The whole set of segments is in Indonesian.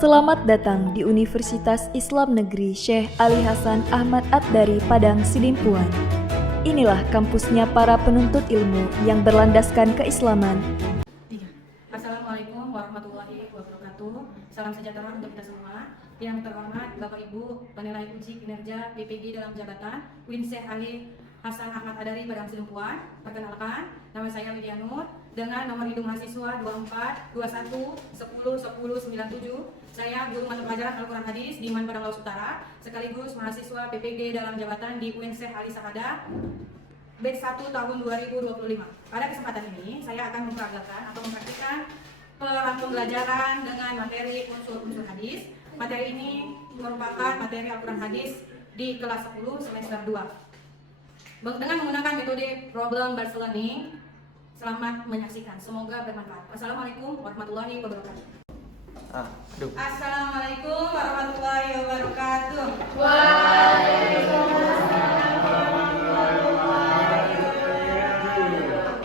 Selamat datang di Universitas Islam Negeri Syekh Ali Hasan Ahmad At-Dari Padang Sidimpuan. Inilah kampusnya para penuntut ilmu yang berlandaskan keislaman. Assalamualaikum warahmatullahi wabarakatuh. Salam sejahtera untuk kita semua. Yang terhormat Bapak Ibu penilai uji kinerja PPG dalam jabatan Win Syekh Ali Hasan Ahmad At-Dari Padang Sidimpuan. Perkenalkan, nama saya Widya Nur dengan nomor induk mahasiswa 24 21 10 10 97. Saya guru mata pelajaran Al-Quran Hadis di Man Padang Laut Utara, sekaligus mahasiswa PPG dalam jabatan di UIN Syekh Ali Sahada batch 1 tahun 2025. Pada kesempatan ini, saya akan memperagakan atau mempraktikkan pembelajaran dengan materi unsur-unsur hadis. Materi ini merupakan materi Al-Quran Hadis di kelas 10 semester 2 dengan menggunakan metode problem based learning. Selamat menyaksikan, semoga bermanfaat. Assalamualaikum warahmatullahi wabarakatuh. Assalamualaikum warahmatullahi wabarakatuh. Waalaikumsalam warahmatullahi wabarakatuh.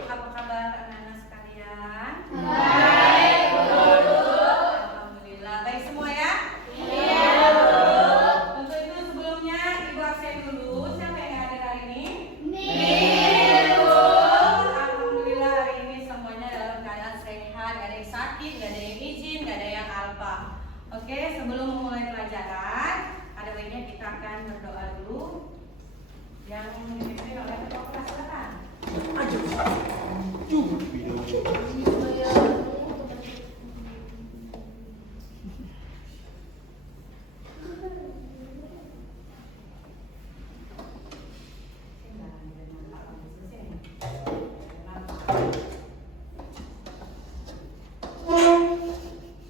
Apa kabar anak-anak sekalian? Baik, Guru. Alhamdulillah, baik semua ya? Iya, Guru. Untuk itu sebelumnya Ibu absen dulu. Siapa yang hadir hari ini? Alhamdulillah hari ini semuanya dalam keadaan sehat, gak ada yang sakit, gak ada yang izin, gak ada yang alpa. Oke, sebelum memulai pelajaran, ada baiknya kita akan berdoa dulu. Yang dipimpin oleh ketua kelas, silakan.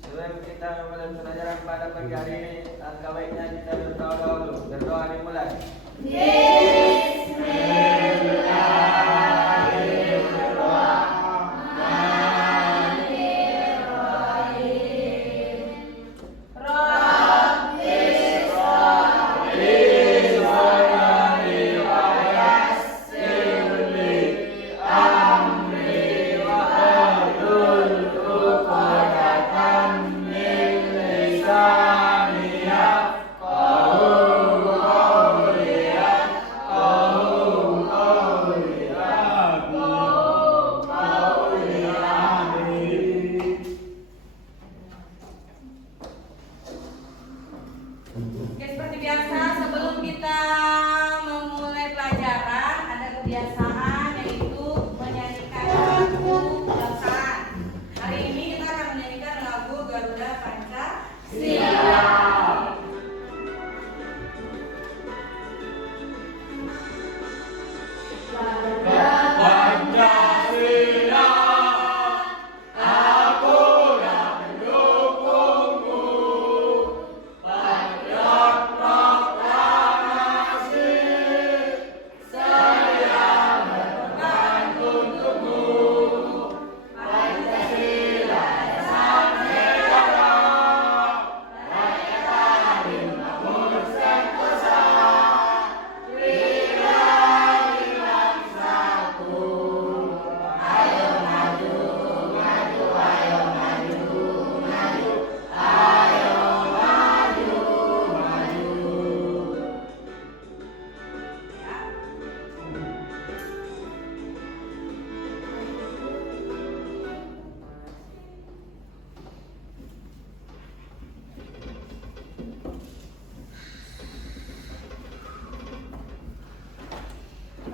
Sebelum kita memulai pelajaran pada pagi hari ini, alangkah baiknya kita berdoa dulu. Berdoa dimulai. Oke, seperti biasa sebelum kita memulai pelajaran ada kebiasaan yaitu menyanyikan lagu kebangsaan. Hari ini kita akan menyanyikan lagu Garuda Pancasila.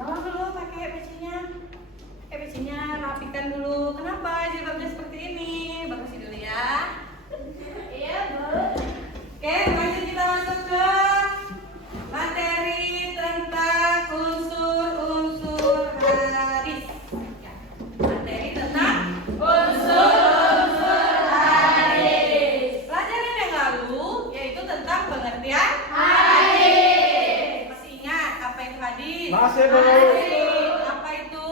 Tolong dulu pakai PC-nya rapikan dulu. Kenapa jilbabnya seperti ini? Bagasi dulu ya. Iya, Bu. Oke, lanjut kita masuk ke materi tentang unsur-unsur hadis. Ya, materi tentang unsur-unsur hadis. Pelajaran yang lalu yaitu tentang pengertian hadis. Masih ingat apa itu hadis? Masih, Bu. Apa itu?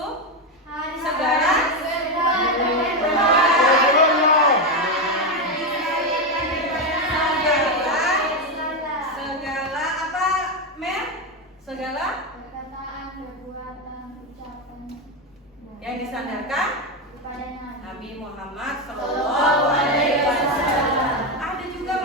Segala segala apa, Mer? Segala perkataan, perbuatan, ucapan yang disandarkan kepada Nabi. Nabi Muhammad SAW. Ada juga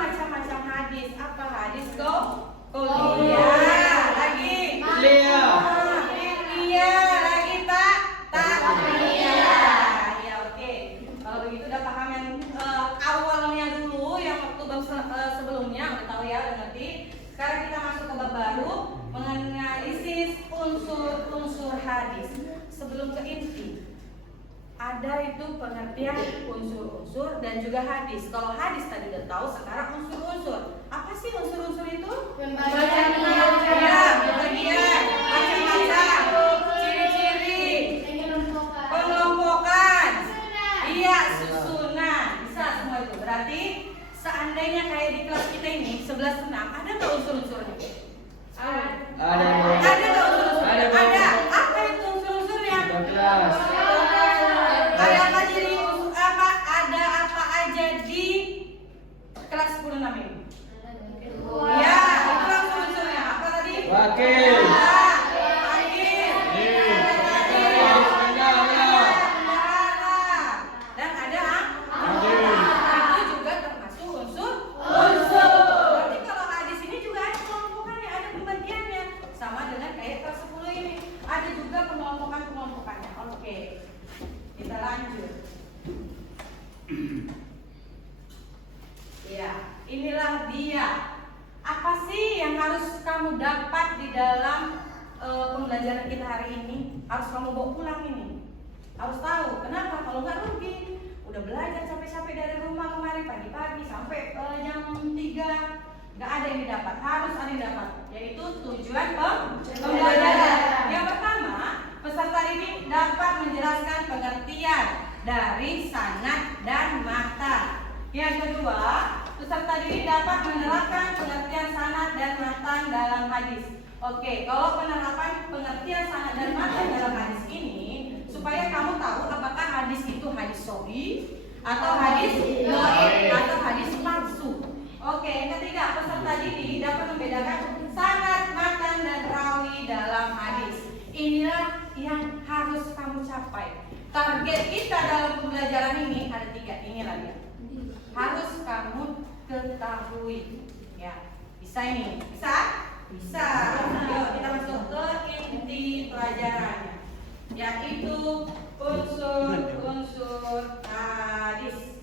ada itu pengertian unsur-unsur dan juga hadis. Kalau hadis tadi udah tahu, sekarang unsur-unsur. Apa sih unsur-unsur itu? Pembagian. Ya, pembagian, macam-macam, ciri-ciri, pengelompokan, iya, susunan, bisa semua itu. Berarti seandainya kayak di kelas kita ini 11 6, ada nggak unsur-unsurnya? Ada. Ada nggak unsur-unsurnya? Ada. Ada. Apa itu unsur-unsurnya? 12. Ada apa jadi apa? Ada apa aja di kelas 10 6 ini? Ya, itu unsur-unsurnya. Apa tadi? Wakil. Dan ada Hadis. itu juga termasuk unsur. Berarti kalau hadis ini juga ada kelompokannya, ada pembagiannya. Sama dengan kayak kelas 10 ini. Ada juga kelompokannya. Oke. Kita lanjut. Ya, inilah dia. Apa sih yang harus kamu dapat di dalam pembelajaran kita hari ini? Harus kamu bawa pulang ini. Harus tahu. Kenapa? Kalau nggak rugi. Udah belajar capek-capek dari rumah kemarin pagi-pagi sampai jam 3. Nggak ada yang didapat. Harus ada yang dapat. Yaitu tujuan pembelajaran. Yang pertama, peserta ini dapat menjelaskan pengertian dari sanad dan matan. Yang kedua, peserta didik dapat menerapkan pengertian sanad dan matan dalam hadis. Oke, kalau penerapan pengertian sanad dan matan dalam hadis ini, supaya kamu tahu apakah hadis itu hadis sahih atau hadis dhaif atau hadis palsu. Oke, yang ketiga, peserta didik dapat membedakan sanad, matan, dan rawi dalam hadis. Inilah yang harus kamu capai. Target kita dalam pembelajaran ini ada 3. Inilah dia. Harus kamu ketahui. Ya, bisa ini? Bisa? Bisa. Yuk kita masuk ke inti pelajarannya, yaitu unsur-unsur hadis.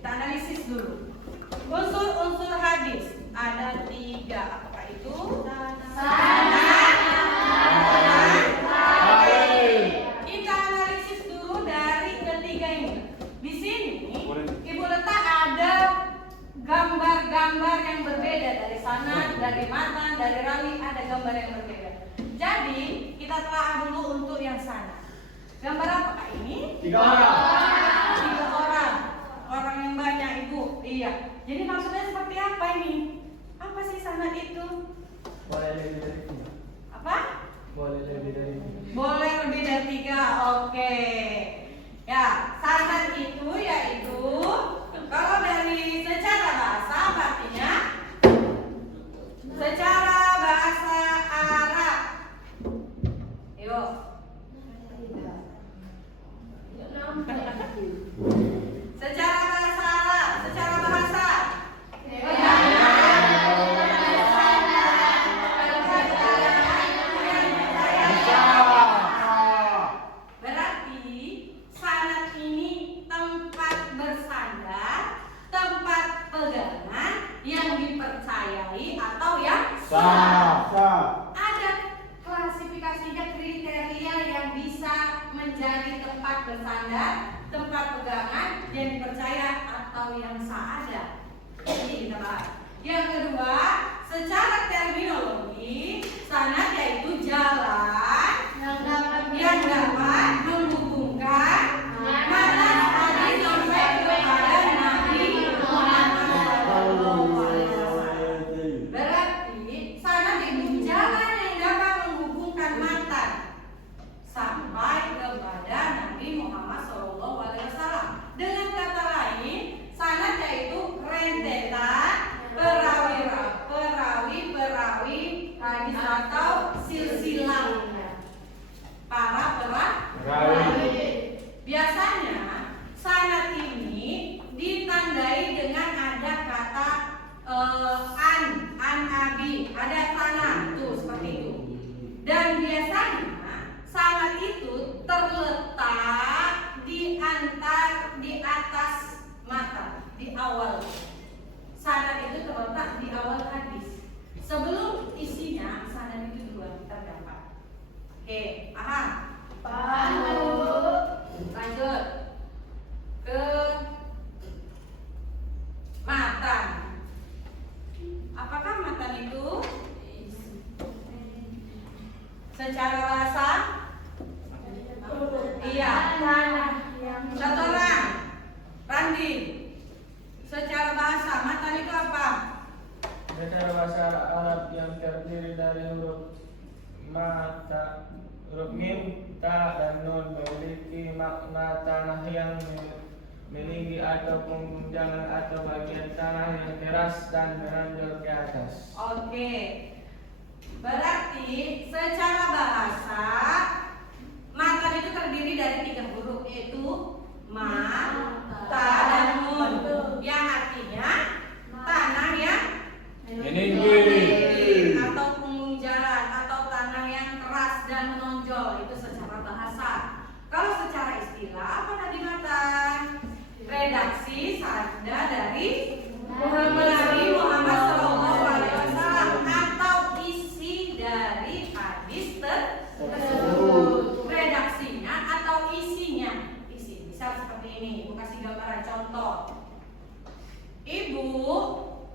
Kita analisis dulu. Unsur-unsur hadis ada 3. Apakah itu? Sanad. Kita analisis dulu dari ketiga ini. Di sini Ibu letak ada gambar-gambar yang berbeda dari sanad, dari matan, dari rawi, ada gambar yang berbeda. Jadi kita telah dulu untuk yang sanad. Gambar apakah ini? 3 orang. 3 orang. Orang yang banyak, Ibu. Iya. Jadi maksudnya seperti apa ini? Apa sih sanad itu? Boleh lebih dari 3. Apa? Boleh lebih dari 3. Boleh lebih dari 3. Oke. Ya, sanad itu yaitu kalau dari secara bahasa artinya secara bahasa Arab. Yuk. Secara bahasa Arab, secara bahasa. Berarti sanad ini tempat bersandar, tempat pegangan yang dipercayai atau yang sah. Ada klasifikasinya, kriteria yang bisa menjadi tempat bersandar, tempat pegangan yang dipercaya atau yang sah ada. Ini kita bahas. Yang kedua, secara terminologi, sanad yaitu jalan yang dapat menghubungkan mana hadis sampai kepada Nabi Muhammad SAW. Berarti sanad itu jalan yang dapat menghubungkan matan sampai kepada Nabi Muhammad SAW. Dengan kata lain, sanad yaitu rentetan perawi hadis atau silsilah para perawi. Biasanya sanad ini ditandai dengan ada kata an abi, ada tanah tuh seperti itu. Dan biasanya sanad itu terletak di atas mata, di awal. Sanad itu terletak di awal hadis. Sebelum isinya sanad itu dua terdapat. Oke, paham? Paham. Lanjut. Secara bahasa? Iya. Satu orang. Randi. Secara bahasa, matan itu apa? Secara bahasa Arab yang terdiri dari huruf mata, huruf mim, ta, dan nun memiliki makna tanah yang meninggi atau penggunjangan atau bagian tanah yang keras dan menonjol ke atas. Oke. Berarti secara bahasa matan itu terdiri dari 3 huruf, yaitu ma, ta, dan nun, yang artinya tanah yang Meninggi atau punggung jalan atau tanah yang keras dan menonjol. Itu secara bahasa. Kalau secara istilah apa tadi matan? Redaksi sabda dari Nabi Muhammad SAW atau isi dari hadis tersebut. Redaksinya atau isinya. Isi misal seperti ini. Ibu kasih gambaran contoh. Ibu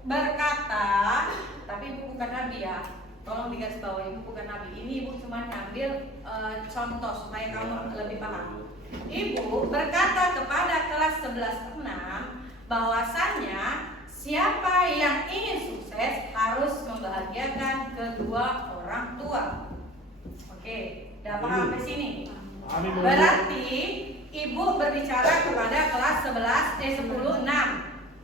berkata, tapi ibu bukan nabi ya. Tolong digarisbawahi, ibu bukan nabi. Ini ibu cuma ngambil contoh supaya kamu lebih paham. Ibu berkata kepada kelas 11-6 bahwasannya siapa yang ingin sukses harus membahagiakan kedua orang tua. Oke, udah paham sampai sini? Berarti ibu berbicara kepada kelas 10-6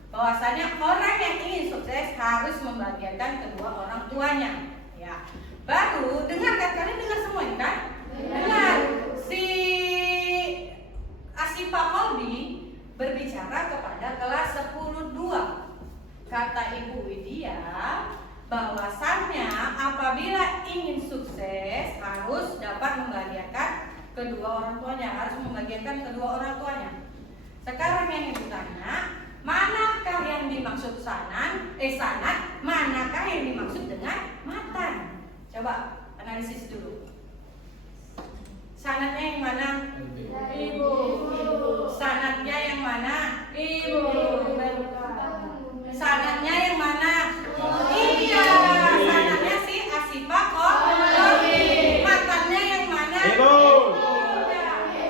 bahwasanya orang yang ingin sukses harus membahagiakan kedua orang tuanya. Ya, baru dengarkan, kalian dengar semua ini kan? Dengar. Si Asifah Kolbi berbicara kepada kelas 10-2. Kata Ibu Widya bahwasannya apabila ingin sukses harus dapat membahagiakan kedua orang tuanya, harus membahagiakan kedua orang tuanya. Sekarang yang Ibu tanya, manakah yang dimaksud sanad, manakah yang dimaksud dengan matan? Coba analisis dulu. Sanadnya yang mana? Ibu. Sanadnya yang mana? Ibu. Sanadnya yang mana? Iya, sanadnya si Asifah Kolbi. Matannya yang mana? Ibu.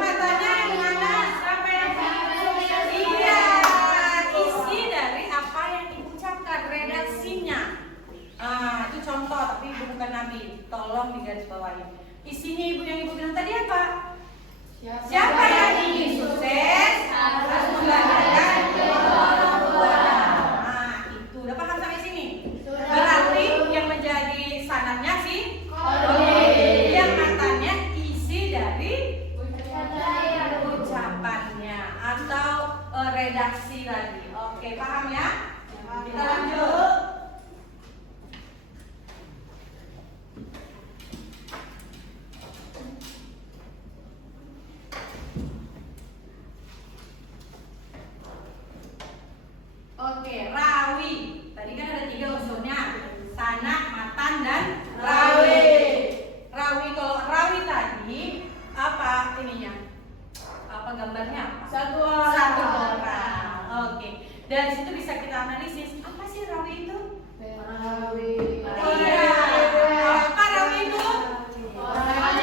Matannya yang mana? Siapa yang iya, isi dari apa yang diucapkan, redaksinya. Itu contoh, tapi ibu bukan nabi. Tolong digarisbawahi. Isinya ibu yang ibu bilang tadi apa? Siapa yang ingin sukses harus membahagiakan kedua orang tua. Itu udah paham sampai sini? Berarti yang menjadi sanadnya sih yang matanya isi dari ucapannya atau redaksi tadi. Oke, paham ya? Kita lanjut. Oke, rawi. Tadi kan ada 3 unsurnya, sanad, matan, dan rawi. Rawi, kalau rawi tadi apa ininya? Apa gambarnya? Satu orang. Oke. Dari situ bisa kita analisis apa sih rawi itu? Iya. Apa rawi itu? Orang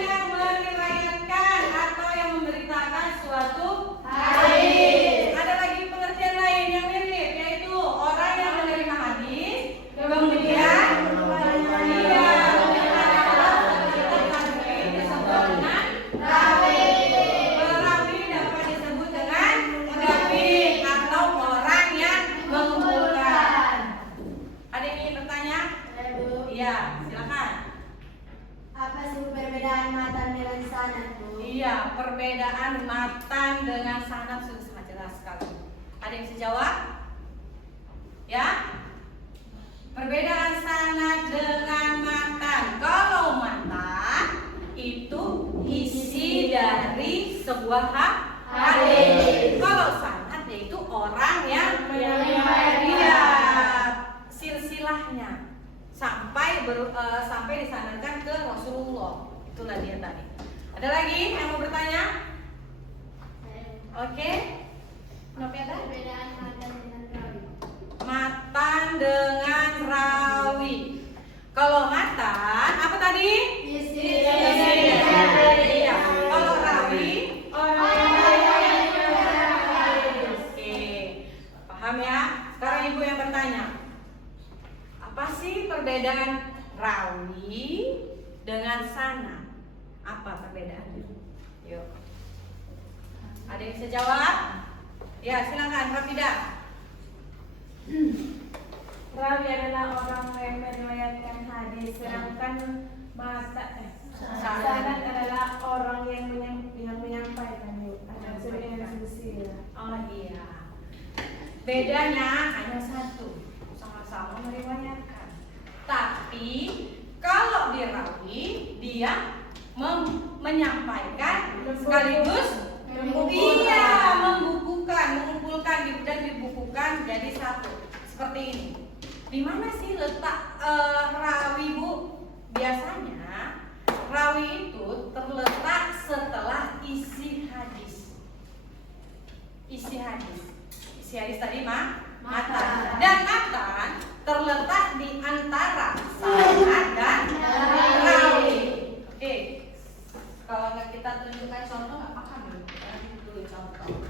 yang meriwayatkan atau yang memberitakan suatu hadis. Ada lagi pengertian lain yang mirip, yaitu orang yang menerima hadis kemudian disebut dengan rawi. Perawi dapat disebut dengan mudabbir atau orang yang mengumpulkan. Ada yang ingin bertanya? Iya, silakan. Apa sih perbedaan matan dengan sanad, Bu? Iya, perbedaan matan dengan sanad sudah sangat jelas sekali. Ada yang bisa jawab? Ya? Perbedaan sanad dengan matan. Kalau matan itu isi dari sebuah hadis. Kalau sanad yaitu orang yang iya, silsilahnya sampai disandarkan ke Rasulullah. Itulah dia tadi. Ada lagi yang mau bertanya? Oke. Nopiata? Perbedaan matan dengan rawi. Matan dengan rawi. Kalau matan rawi dengan sana. Apa perbedaannya? Yuk. Ada yang bisa jawab? Ya, silakan Rafidah. Rawi adalah orang yang meriwayatkan hadis, sedangkan sanad adalah orang yang menyampaikan. Ada dengan silsilah. Oh iya. Bedanya hanya satu, sama-sama meriwayatkan. Tapi kalau dia rawi, dia menyampaikan sekaligus mengumpulkan dan dibukukan jadi satu. Seperti ini. Di mana sih letak rawi, Bu? Biasanya rawi itu terletak setelah isi hadis. Isi hadis tadi matan. Dan matan terletak di antara sanad dan rawi. Oke. Kalau nggak kita tunjukkan contoh nggak paham ya? Dulu contoh.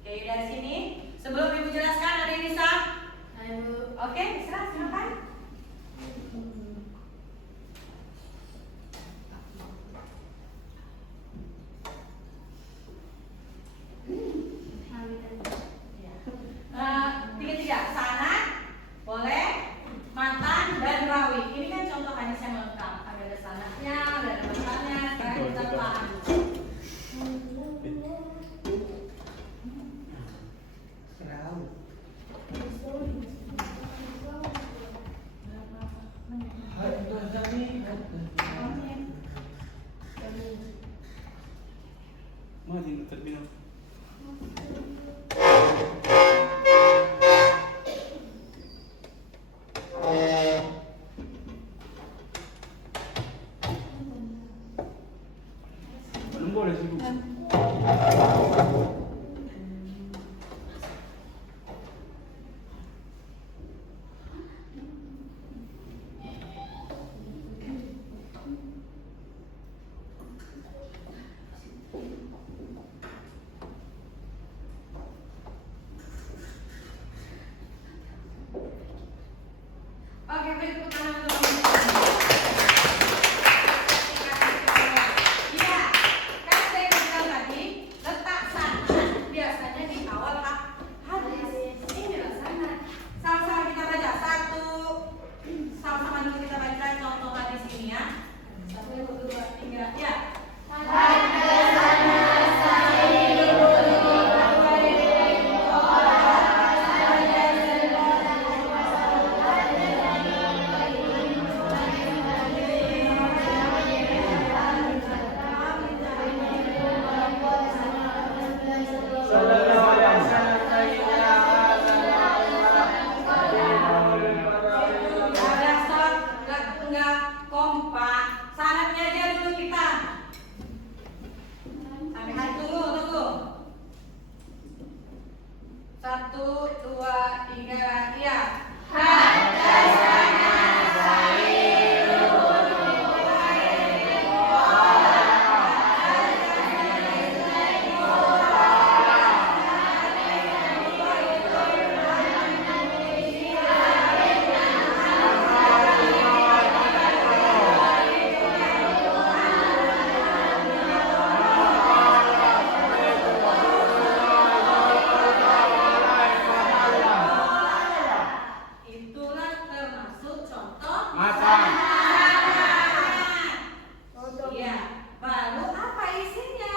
Oke, dari sini sebelum Ibu jelaskan ada yang bisa? Oke, silakan. Tiga, sanad, boleh, matan dan rawi. Ini kan contoh hadis yang lengkap. Ada sanadnya, ada matannya. Sekarang kita paham. Belum boleh sih, Bu. Oke, beri tepuk tangan untuk Iya, kan saya bilang tadi letak sanad biasanya di awal hadis. Inilah sanad. Sama-sama kita baca sama-sama dulu kita baca contoh hadis ini ya. 1, 2, 3, ya. Enggak kompak. Sanadnya aja dulu kita. Sampai tunggu. 1, 2, 3, ya. Itulah termasuk contoh Matan. Iya. Baru apa isinya?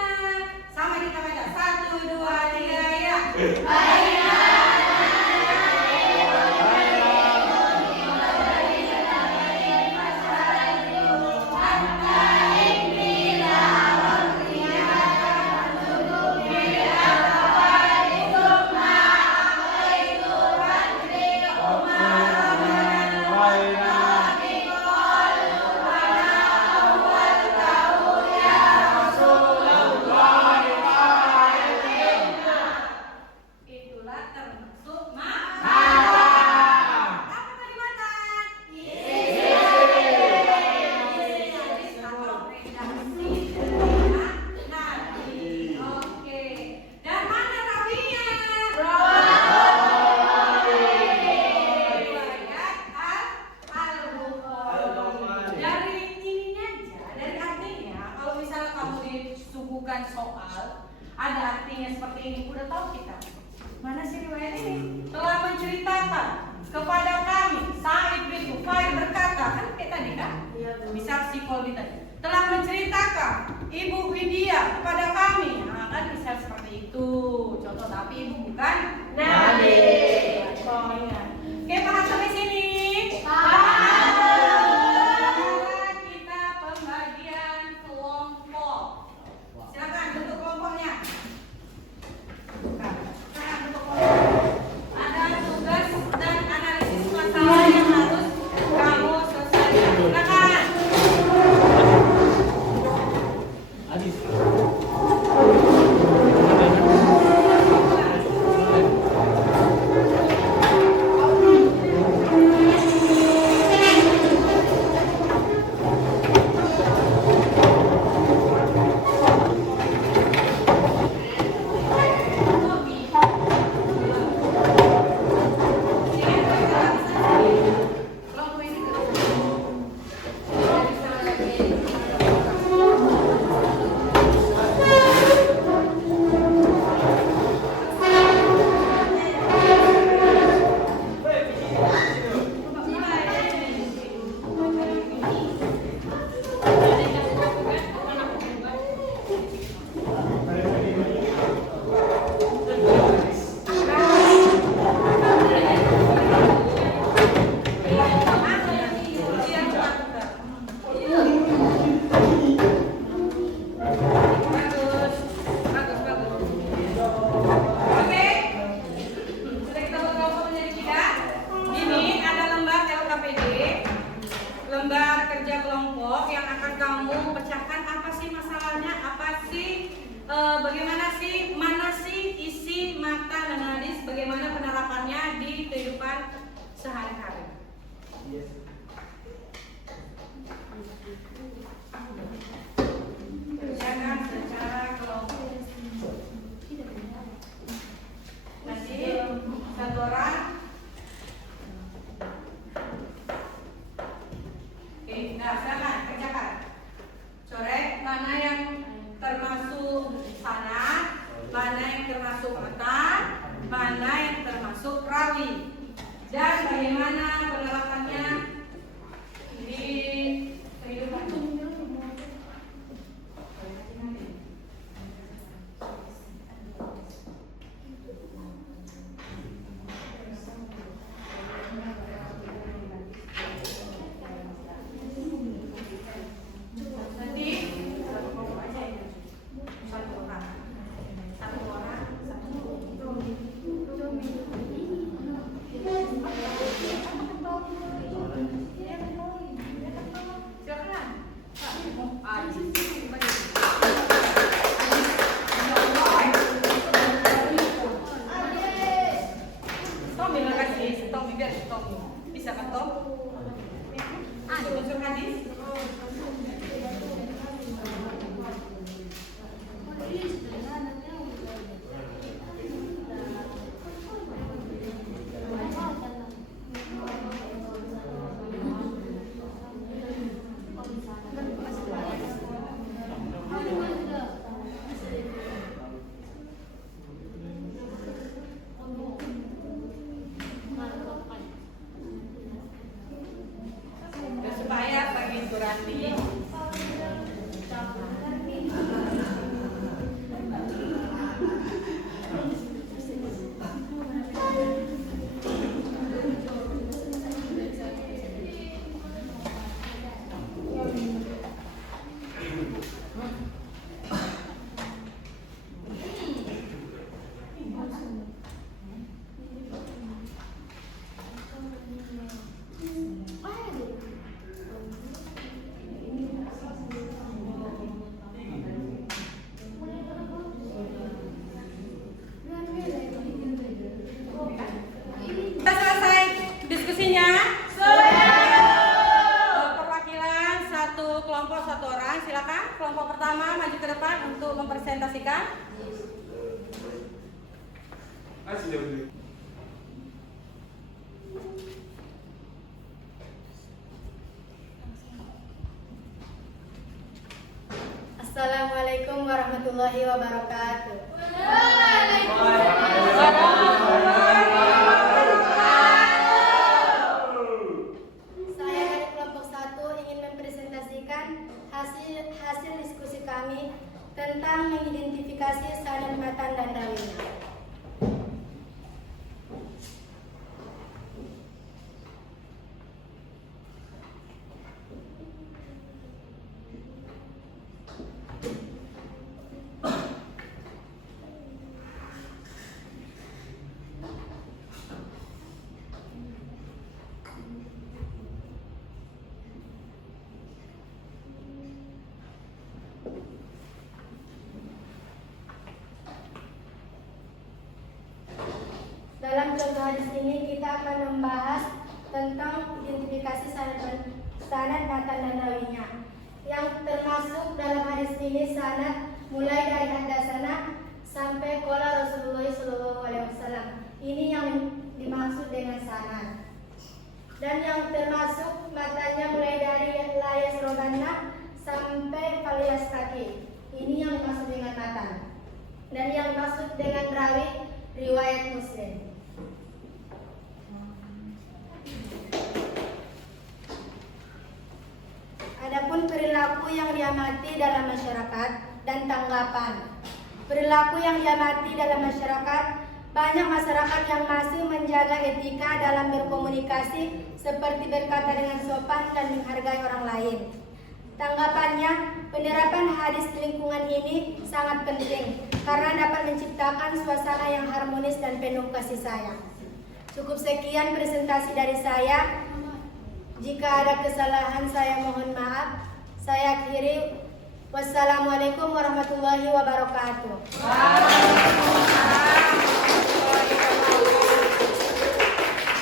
Sama kita baca 1, 2, 3, ya. Ibu Widya kepada kami. Nah, kan bisa seperti itu. Contoh, tapi ibu bukan Nabi. Oh iya. Oke, paham sampai sini? Kita pembagian kelompok. Silakan bentuk kelompoknya. Nah, bentuk kelompok. Ada tugas dan analisis masalah yang harus kamu selesaikan. Silakan. Lembar kerja kelompok yang akan kamu pecahkan. Apa sih masalahnya? Apa sih bagaimana sih, mana sih isi mata dan hadis, bagaimana penerapannya di kehidupan sehari-hari. Kerjakan secara kelompok. Nanti satu orang. Nah, silakan kerjakan. Coret mana yang termasuk sanad, mana yang termasuk matan, mana yang termasuk rawi, dan bagaimana penerapannya di kehidupan. Bisa kan Tom? Unsur hadis. Supaya bagi Surati kita selesai diskusinya. Perwakilan satu kelompok satu orang, silakan. Kelompok pertama maju ke depan untuk mempresentasikan. Assalamualaikum warahmatullahi wabarakatuh. Saya dari kelompok 1 ingin mempresentasikan hasil diskusi kami hadis ini kita akan membahas tentang identifikasi sanad, matan dan rawinya. Yang termasuk dalam hadis ini sanad mulai dari hadasana sampai qala Rasulullah SAW. Ini yang dimaksud dengan sanad. Dan yang termasuk matanya mulai dari layas roganna sampai falias kaki. Ini yang dimaksud dengan matan. Dan yang dimaksud dengan rawi riwayat Muslim. Adapun perilaku yang diamati dalam masyarakat dan tanggapan. Perilaku yang diamati dalam masyarakat, banyak masyarakat yang masih menjaga etika dalam berkomunikasi seperti berkata dengan sopan dan menghargai orang lain. Tanggapannya, penerapan hadis lingkungan ini sangat penting karena dapat menciptakan suasana yang harmonis dan penuh kasih sayang. Cukup sekian presentasi dari saya. Jika ada kesalahan saya mohon maaf. Saya akhiri. Wassalamualaikum warahmatullahi wabarakatuh.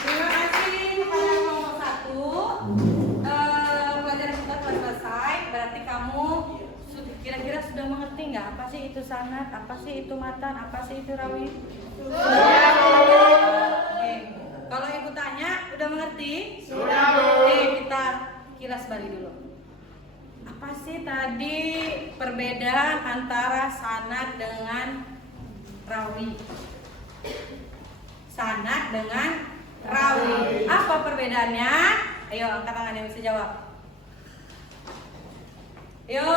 Terima kasih kepada kelompok 1. Pelajaran kita telah selesai. Berarti kamu kira-kira sudah mengerti nggak apa sih itu sanad, apa sih itu matan, apa sih itu rawi? Sudah. Oke. Kalau ibu tanya, udah mengerti? Sudah. Oke, kita kilas balik dulu. Apa sih tadi perbedaan antara sanad dengan rawi? Sanad dengan rawi. Apa perbedaannya? Ayo angkat tangan yang bisa jawab. Ayo.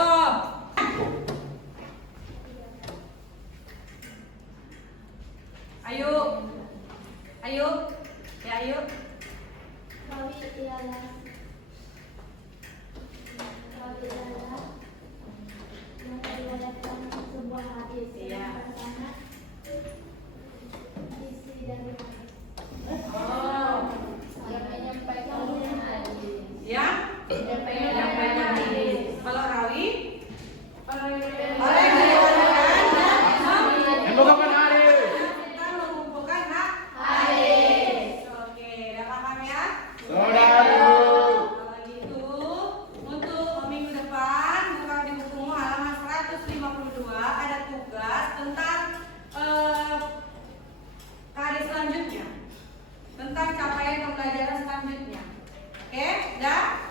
Ayo. Ayo. Ya ayo. Rawi ialah meriwayatkan sebuah hadis. Iya. Sanad isi dari hadis. Oh. Yang menyampaikan hadis. Ya. Menyampaikan hadis. Kalau rawi? Mengumpulkan hadis. Kita mengumpulkan hadis. Oke, udah paham ya? Saudara. Kalau gitu, untuk minggu depan buka di bukumu halaman 152 ada tugas tentang hadis selanjutnya, tentang capaian pembelajaran selanjutnya. Oke, udah?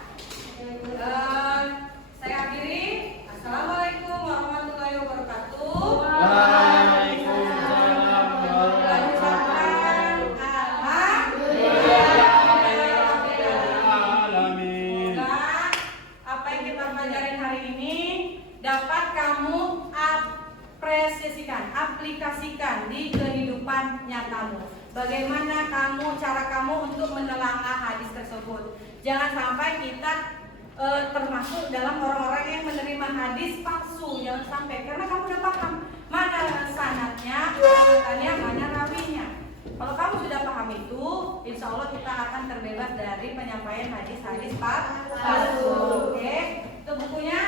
Saya akhiri. Assalamualaikum warahmatullahi wabarakatuh. Waalaikumsalam warahmatullahi wabarakatuh. Semoga apa yang kita pelajarin hari ini dapat kamu aplikasikan di kehidupan nyatamu. Bagaimana cara kamu untuk menelaah hadis tersebut. Jangan sampai kita termasuk dalam orang-orang yang menerima hadis palsu. Jangan sampai, karena kamu udah paham mana sanadnya, mana rawinya. Kalau kamu sudah paham itu, insya Allah kita akan terbebas dari penyampaian hadis-hadis palsu. Oke, itu bukunya.